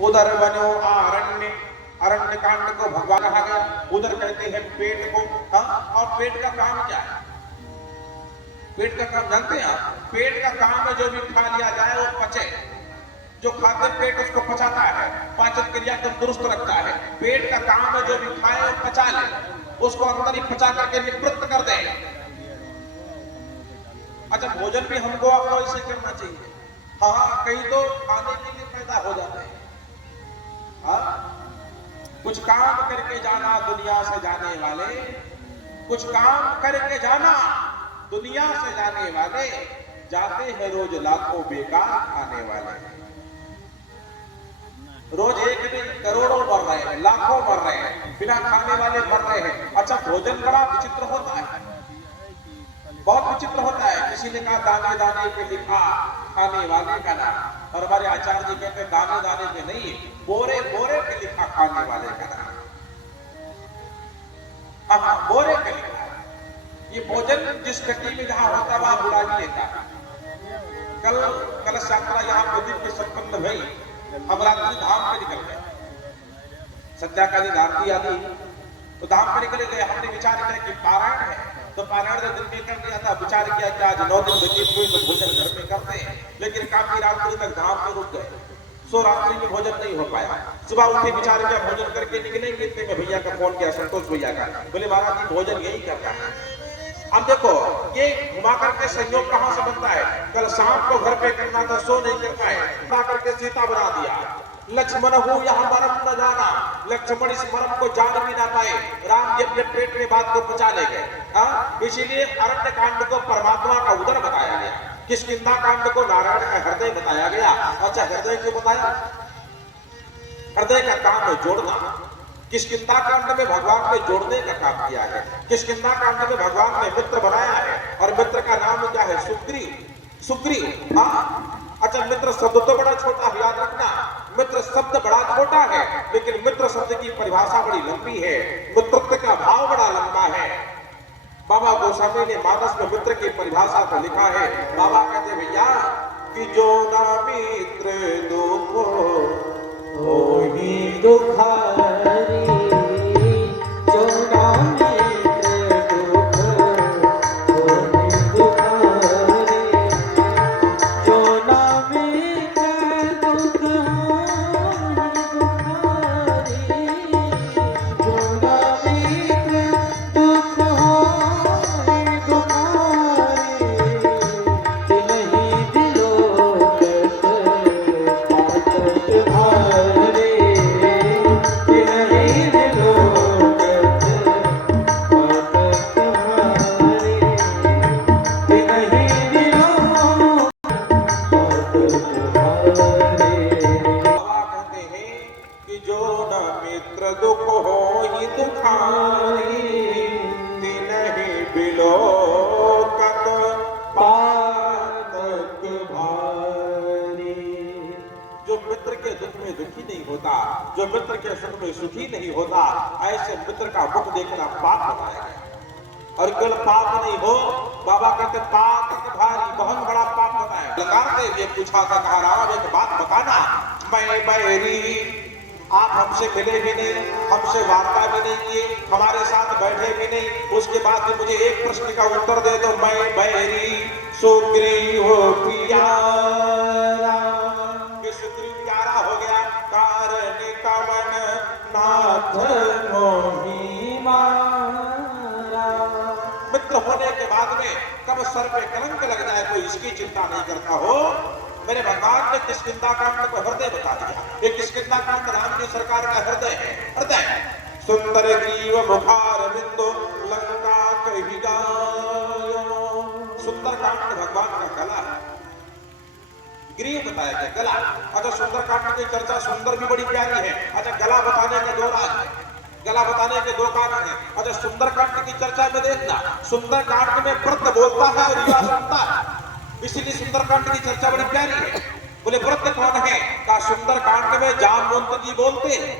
उधर बनो अरण्य, अरण्य कांड को भगवान कहा गया। उधर कहते हैं पेट को। हाँ, और पेट का काम क्या है? पेट का काम जानते हैं आप? पेट का काम है जो भी खा लिया जाए वो पचे। जो खाते पेट उसको पचाता है, पाचन क्रिया तंदुरुस्त रखता है। पेट का काम है जो भी खाए वो पचा ले, उसको अंदर ही पचा करके निवृत्त कर दे। अच्छा, भोजन भी हमको आपको ऐसे करना चाहिए। हाँ, कई तो खाने के लिए पैदा हो जाते हैं। हाँ, कुछ काम करके जाना दुनिया से जाने वाले, कुछ काम करके जाना दुनिया से जाने वाले, जाते हैं रोज लाखों बेकार खाने वाले। रोज एक दिन करोड़ों मर रहे हैं, लाखों मर रहे हैं, बिना खाने वाले मर रहे हैं। अच्छा, भोजन बड़ा विचित्र होता है, बहुत विचित्र होता है। किसी ने कहा दाने दाने पे लिखा खाने वाले का नाम, और हमारे आचार्य जी कहते हैं दाने दाने पे नहीं, बोरे बोरे पे लिखा खाने वाले का नाम। हाँ, बोरे पे लिखा। ये भोजन जिस गति में जहां होता वहां बुरा ही लेता। कल कलश यात्रा यहाँ पे दिव्य संपन्न भई, हम रात्रि धाम पे निकल गए। संध्याकालीन आरती आदि तो धाम पे निकले गए। हमने विचार किया कि पारायण है, तो पारायण तो दिन में कर लिया था। विचार किया कि आज 9 दिन व्यतीत हुए तो भोजन घर में करते हैं, लेकिन काफी रात्रि तक धाम पे रुक गए, सो रात्रि में भोजन नहीं हो पाया। सुबह उठे विचार किया भोजन करके निकलेंगे। इतने में भैया का फोन किया, संतोष भैया का। बोले महाराज जी भोजन यही करना है। अब देखो ये घुमा करके संयोग कहां से बनता है? कल शाम को घर पे करना था, सो नहीं करना है, घुमा करके सीता बना दिया। लक्ष्मण हो यहाँ मरम न जाना, लक्ष्मण इस मरम को जान भी ना पाए। राम जब पेट में बात को पचा ले गए। हाँ, इसीलिए अरण्य कांड को परमात्मा का उदर बताया गया, किष्किंधा कांड को नारायण का हृदय बताया गया। अच्छा, हृदय क्यों बताया? हृदय का काम है जोड़ना। किष्किंधा कांड में भगवान ने जोड़ने का काम किया है। किष्किंधा कांड में भगवान ने मित्र बनाया है, और मित्र का नाम क्या है? सुग्रीव। सुग्रीव। हाँ, अच्छा, मित्र शब्द तो बड़ा छोटा है, याद रखना। मित्र शब्द बड़ा छोटा है, लेकिन मित्र शब्द की परिभाषा बड़ी लंबी है। मित्रत्व का भाव बड़ा लंबा है। बाबा गोस्वामी ने मानस में मित्र की परिभाषा को लिखा है। बाबा कहते भैया कि जो ना मित्र दुख हो ही दुखारी, जो ना मित्र दुख हो ही दुखारी, जो ना मित्र दुख हो ही दुखारी, जो ना मित्र दुख हो ही दुखारी, तिन्हीं दिलों कत पातक हारे, तिन्हीं दिलों कत पातक हारे, तिन्हीं दिलों बाबा कहते हैं कि जो न मित्र दुख हो ही दुखारी, तिन्हीं बिलोकत पातक भारी। जो मित्र के दुख में दुखी नहीं होता, जो मित्र के सुख में सुखी नहीं होता, ऐसे मित्र का मुख देखना पाप बताया गया। और केवल पाप नहीं हो, बाबा कहते पातक भारी, बहुत बड़ा पाप बताया। लकार ने ये पूछा था, कहा राम एक बात बताना, मैं बैरी, आप हमसे मिले भी नहीं, हमसे वार्ता भी नहीं किए, हमारे साथ बैठे भी नहीं, उसके बाद भी मुझे एक प्रश्न का उत्तर दे दो। मैं बैरी सुग्रीव प्यारा, ये सुग्रीव प्यारा हो गया, कारण कवन नाथ मोहि मारा। मित्र होने के बाद में कब सर पे कलंक लग जाए कोई इसकी चिंता नहीं करता हो। मेरे भगवान ने किष्किंधा कांड को हृदय बता दिया। ये किष्किंधा कांड राम की सरकार का हृदय है। हृदय सुंदर जीव मुखार बिंदु लंका कही गायो। सुंदर कांड भगवान का गला है, ग्रीव बताया गया गला। अच्छा, सुंदर कांड की चर्चा सुंदर भी बड़ी प्यारी है। अच्छा, गला बताने के दो राज है, गला बताने के दो कारण है। अच्छा, सुंदर कांड की चर्चा में देखना, सुंदर कांड में व्रत बोलता है और युवा सुनता है, इसीलिए सुंदर कांड की चर्चा बड़ी प्यारी है। बोले व्रत कौन है? का सुंदर कांड में जामवंत जी बोलते हैं,